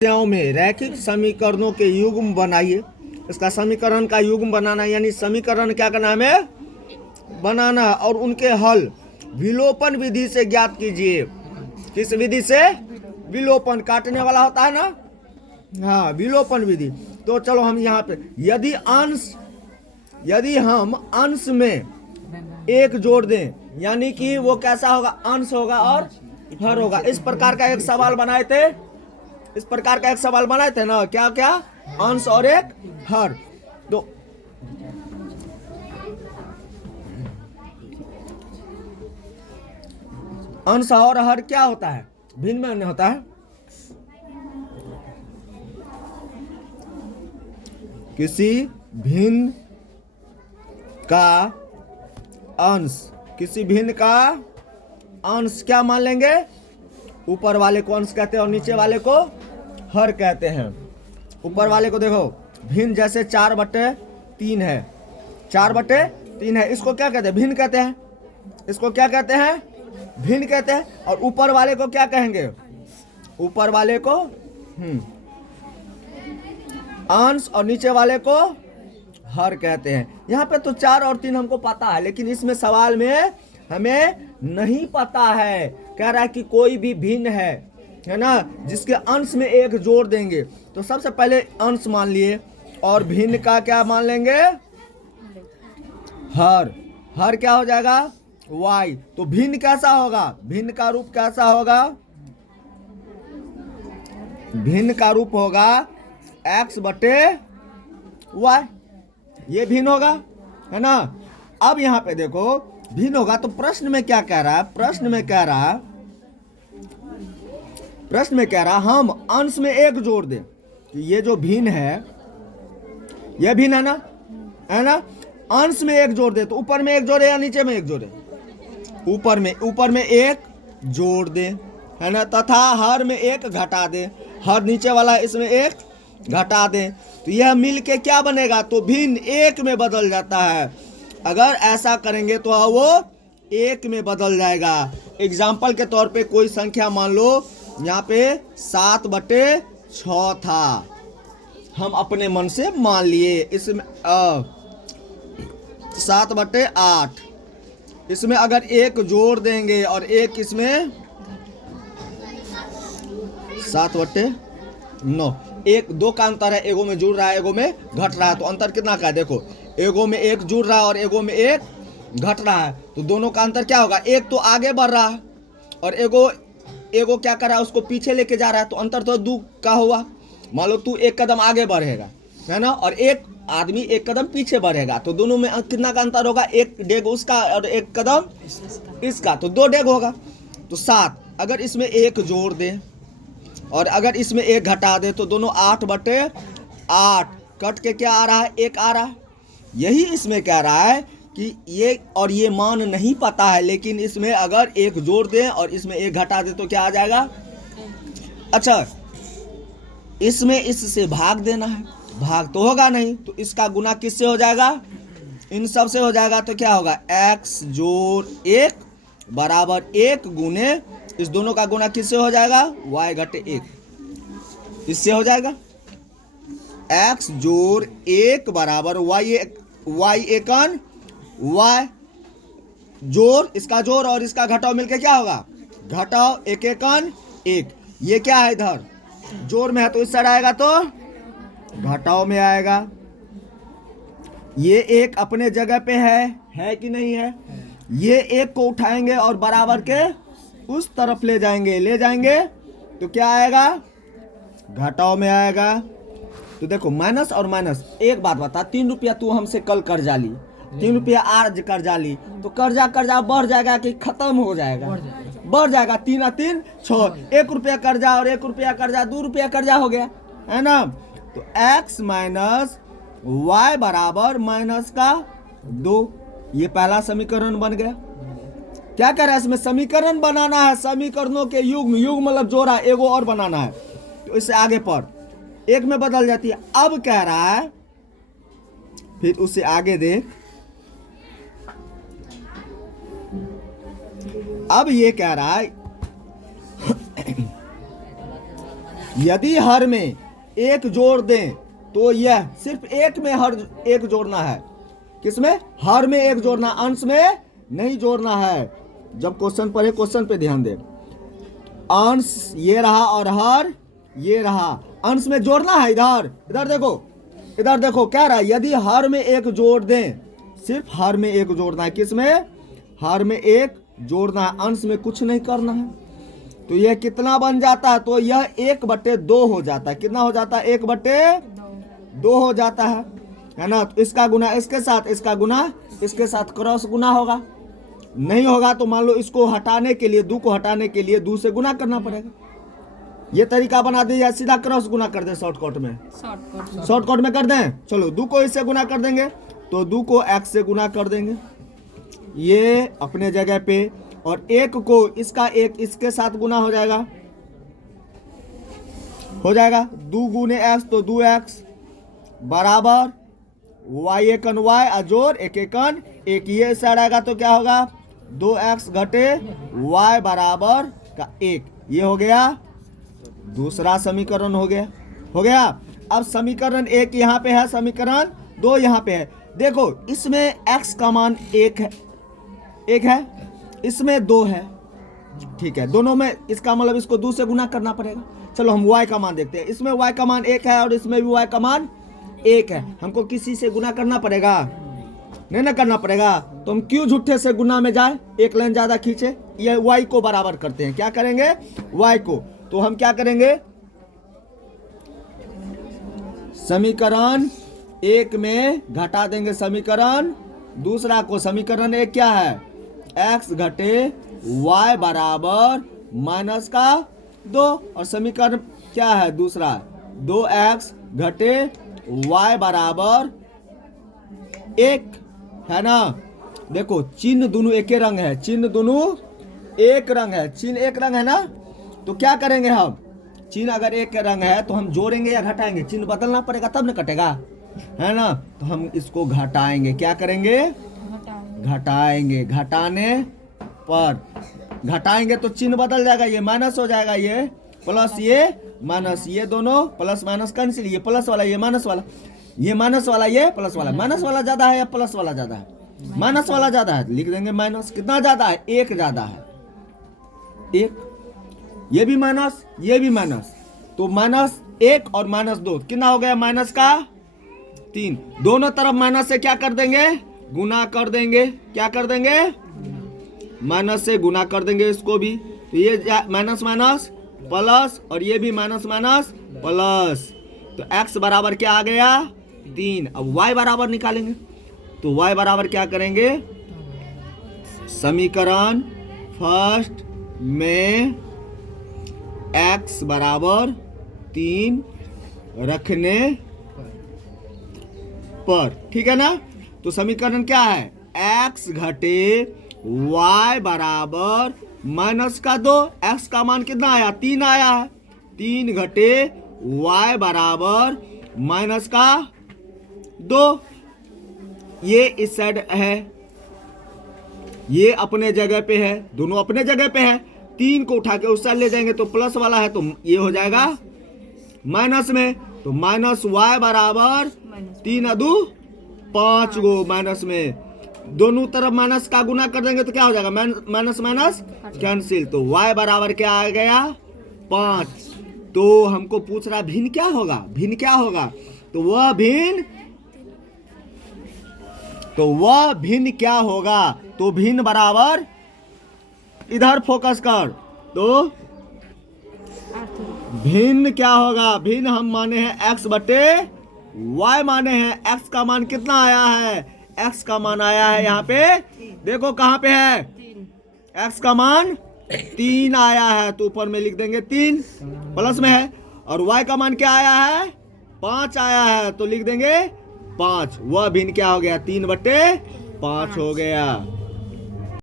समस्याओं में रैखिक समीकरणों के युग्म बनाइए। इसका समीकरण का युग्म बनाना यानी समीकरण क्या करना हमें बनाना और उनके हल विलोपन विधि से ज्ञात कीजिए। किस विधि से? विलोपन, काटने वाला होता है ना, हाँ, विलोपन विधि। तो चलो हम यहाँ पे यदि हम अंश में एक जोड़ दें यानी कि वो कैसा होगा, अंश होगा और हर होगा। इस प्रकार का एक सवाल बनाए थे ना, क्या क्या, अंश और एक हर। तो अंश और हर क्या होता है, भिन्न में होता है। किसी भिन्न का अंश क्या मान लेंगे, ऊपर वाले को अंश कहते हैं और नीचे वाले को हर कहते हैं। ऊपर वाले को देखो भिन्न, जैसे 4/3 है, 4/3 है, इसको क्या कहते हैं, भिन्न कहते हैं। इसको क्या कहते हैं, भिन्न कहते हैं। और ऊपर वाले को क्या कहेंगे, ऊपर वाले को अंश और नीचे वाले को हर कहते हैं। यहाँ पे तो 4 और 3 हमको पता है, लेकिन इसमें सवाल में हमें नहीं पता है। कह रहा है कि कोई भी भिन्न है ना, जिसके अंश में एक जोड़ देंगे। तो सबसे पहले अंश मान लिए और भिन्न का क्या मान लेंगे, हर। हर क्या हो जाएगा, y। तो भिन्न कैसा होगा, भिन्न का रूप कैसा होगा, भिन्न का रूप होगा x/y। ये भिन्न होगा, है ना। अब यहाँ पे देखो भिन्न होगा तो प्रश्न में क्या कह रहा है, प्रश्न में कह रहा हम अंश में एक जोड़ दें। कि ये जो भिन्न है, ये भिन्न है ना, अंश में एक जोड़ दे तो ऊपर में एक जोड़े या नीचे में एक जोड़े, ऊपर में एक जोड़ दे, है ना, तथा हर में एक घटा दे। हर नीचे वाला इसमें एक घटा दे तो यह मिल के क्या बनेगा, तो भिन्न एक में बदल जाता है। अगर ऐसा करेंगे तो वो एक में बदल जाएगा। एग्जाम्पल के तौर पे कोई संख्या मान लो, यहाँ पे 7/6 था, हम अपने मन से मान लिए। इसमें 7/8, इसमें अगर एक जोड़ देंगे और एक इसमें 7/9, एक दो का अंतर है, एगो में जुड़ रहा है एगो में घट रहा है। तो अंतर कितना का है, देखो एगो में एक जुड़ रहा है और एगो में एक घट रहा है। तो दोनों का अंतर क्या होगा, एक तो आगे बढ़ रहा है और एगो क्या कर रहा है, उसको पीछे लेके जा रहा है। तो अंतर तो 2 का हुआ। मान लो तू एक कदम आगे बढ़ेगा, है ना, और एक आदमी एक कदम पीछे बढ़ेगा, तो दोनों में कितना का अंतर होगा, एक डेग उसका और एक कदम इसका, तो 2 डेग होगा। तो 7, अगर इसमें एक जोड़ दे और अगर इसमें एक घटा दे तो दोनों 8/8 कट के क्या आ रहा है, एक आ रहा है। यही इसमें कह रहा है कि ये और ये मान नहीं पता है, लेकिन इसमें अगर एक जोड़ दें और इसमें एक घटा दे तो क्या आ जाएगा। अच्छा, इसमें इससे भाग देना है, भाग तो होगा नहीं, तो इसका गुना किससे हो जाएगा, इन सब से हो जाएगा। तो क्या होगा, x+1 बराबर 1 गुने इस दोनों का गुना किससे हो जाएगा, y/1, इससे हो जाएगा। x+1 बराबर y1 y जोड़, इसका जोड़ और इसका घटाव मिलके क्या होगा, घटाव 1 1। ये क्या है, इधर जोड़ में है तो इस साइड आएगा तो घटाव में आएगा। ये एक अपने जगह पे है कि नहीं है। ये एक को उठाएंगे और बराबर के उस तरफ ले जाएंगे तो क्या आएगा, घटाव में आएगा। तो देखो माइनस और माइनस। एक बात बता, 3 रुपया तू हमसे कल कर्जा ली, 3 रुपया आज कर्जा ली, तो कर्जा बढ़ जाएगा कि खत्म हो जाएगा, बढ़ जाएगा। 3 और 3 6, 1 रुपया कर्जा और 1 रुपया कर्जा, 2 रुपया कर्जा हो गया, है ना। तो x - y बराबर -2, ये पहला समीकरण बन गया। क्या कह रहा है, इसमें समीकरण बनाना है, समीकरणों के युग्म मतलब जोड़ा, एगो और बनाना है। तो इससे आगे पर एक में बदल जाती है। अब कह रहा है, फिर उससे आगे देख, अब ये कह रहा है यदि हर में एक जोड़ दें तो यह सिर्फ एक में हर एक जोड़ना है। किसमें? हर में एक जोड़ना, अंश में नहीं जोड़ना है। जब क्वेश्चन पढ़े क्वेश्चन पे ध्यान दे। अंश ये रहा और हर ये रहा, अंश में जोड़ना है। इधर इधर देखो क्या रहा, यदि हर में एक जोड़ दें, सिर्फ हर में एक जोड़ना है। किसमें? हर में एक जोड़ना है, अंश में कुछ नहीं करना है। तो यह कितना बन जाता है? तो यह 1/2 हो जाता है। कितना हो जाता है? 1/2 हो जाता है ना। तो इसका गुना इसके साथ, इसका गुना इसके साथ, क्रॉस गुना होगा। नहीं होगा तो मान लो इसको हटाने के लिए, 2 को हटाने के लिए 2 से गुना करना पड़ेगा। ये तरीका बना दे या सीधा क्रॉस गुना कर दे? शॉर्टकट में कर दें। चलो 2 को इससे गुना कर देंगे तो 2 को x से गुना कर देंगे, ये अपने जगह पे। और 1 को इसका 1 इसके साथ गुना हो जाएगा 2 गुने x, तो 2x बराबर y एकन y अजोर 1 एकन 1। ये साइड आएगा तो क्या होगा? 2x घटे y बराबर का 1। ये हो गया दूसरा समीकरण। हो गया। अब समीकरण 1 यहाँ पे है, समीकरण 2 यहाँ पे है। देखो इसमें x का मान 1 है, इसमें 2 है। ठीक है, दोनों में इसका मतलब इसको 2 से गुना करना पड़ेगा। चलो हम y का मान देखते हैं। इसमें y का मान 1 है और इसमें भी y का मान 1 है। हमको किसी से गुना करना पड़ेगा? नहीं ना करना पड़ेगा। तो हम क्यों झूठे से गुना में जाए, एक लाइन ज्यादा खींचे। ये y को बराबर करते हैं। क्या करेंगे? y को। तो हम क्या करेंगे? समीकरण 1 में घटा देंगे समीकरण दूसरा को। समीकरण 1 क्या है? x घटे y बराबर माइनस का 2। और समीकरण क्या है दूसरा? 2x घटे y बराबर 1 है ना। देखो चिन्ह दोनों एक ही रंग है, चिन्ह दोनों एक रंग है, चिन्ह एक रंग है ना। तो क्या करेंगे हम? चिन्ह अगर एक रंग है तो हम जोड़ेंगे या घटाएंगे? चिन्ह बदलना पड़ेगा तब न कटेगा, है ना। तो हम इसको घटाएंगे। क्या करेंगे? घटाएंगे। घटाने पर घटाएंगे तो चिन्ह बदल जाएगा, ये माइनस हो जाएगा, ये प्लस, ये माइनस, ये दोनों प्लस माइनस कैंसिल। ये प्लस वाला, ये माइनस वाला, ये माइनस वाला, ये प्लस वाला। माइनस वाला ज्यादा है या प्लस वाला ज्यादा है? माइनस वाला ज्यादा है, लिख देंगे माइनस। कितना ज्यादा है? 1 ज्यादा है, 1। ये भी माइनस, ये भी माइनस, तो -1 और -2 कितना हो गया? माइनस का 3। दोनों तरफ माइनस से क्या कर देंगे? गुना कर देंगे। क्या कर देंगे? माइनस से गुना कर देंगे इसको भी। तो ये माइनस माइनस प्लस और ये भी माइनस माइनस प्लस। तो x बराबर क्या आ गया? 3। अब y बराबर निकालेंगे। तो y बराबर क्या करेंगे? समीकरण फर्स्ट में x बराबर 3 रखने पर, ठीक है ना। तो समीकरण क्या है? x घटे y बराबर माइनस का 2। x का मान कितना आया? 3 आया है। 3 घटे y बराबर माइनस का 2। ये इस साइड है, ये अपने जगह पे है, दोनों अपने जगह पे है। 3 को उठा के उस साइड ले जाएंगे तो प्लस वाला है, तो ये हो जाएगा माइनस में। तो माइनस y बराबर 3 2 5 गो माइनस में। दोनों तरफ माइनस का गुना कर देंगे तो क्या हो जाएगा? Minus minus cancel. तो y बराबर क्या आ गया? 5। तो हमको पूछ रहा भिन्न क्या होगा? भिन्न क्या होगा? तो वह भिन्न क्या होगा? तो भिन्न बराबर, इधर फोकस कर। तो भिन्न क्या होगा? भिन्न हम माने हैं x बटे y माने हैं। x का मान कितना आया है? x का मान आया है यहाँ पे, देखो कहाँ पे है? x का मान 3 आया है, तो ऊपर में लिख देंगे 3, प्लस में है। और y का मान क्या आया है? 5 आया है, तो लिख देंगे 5। वह भिन्न क्या हो गया? 3/5 हो गया।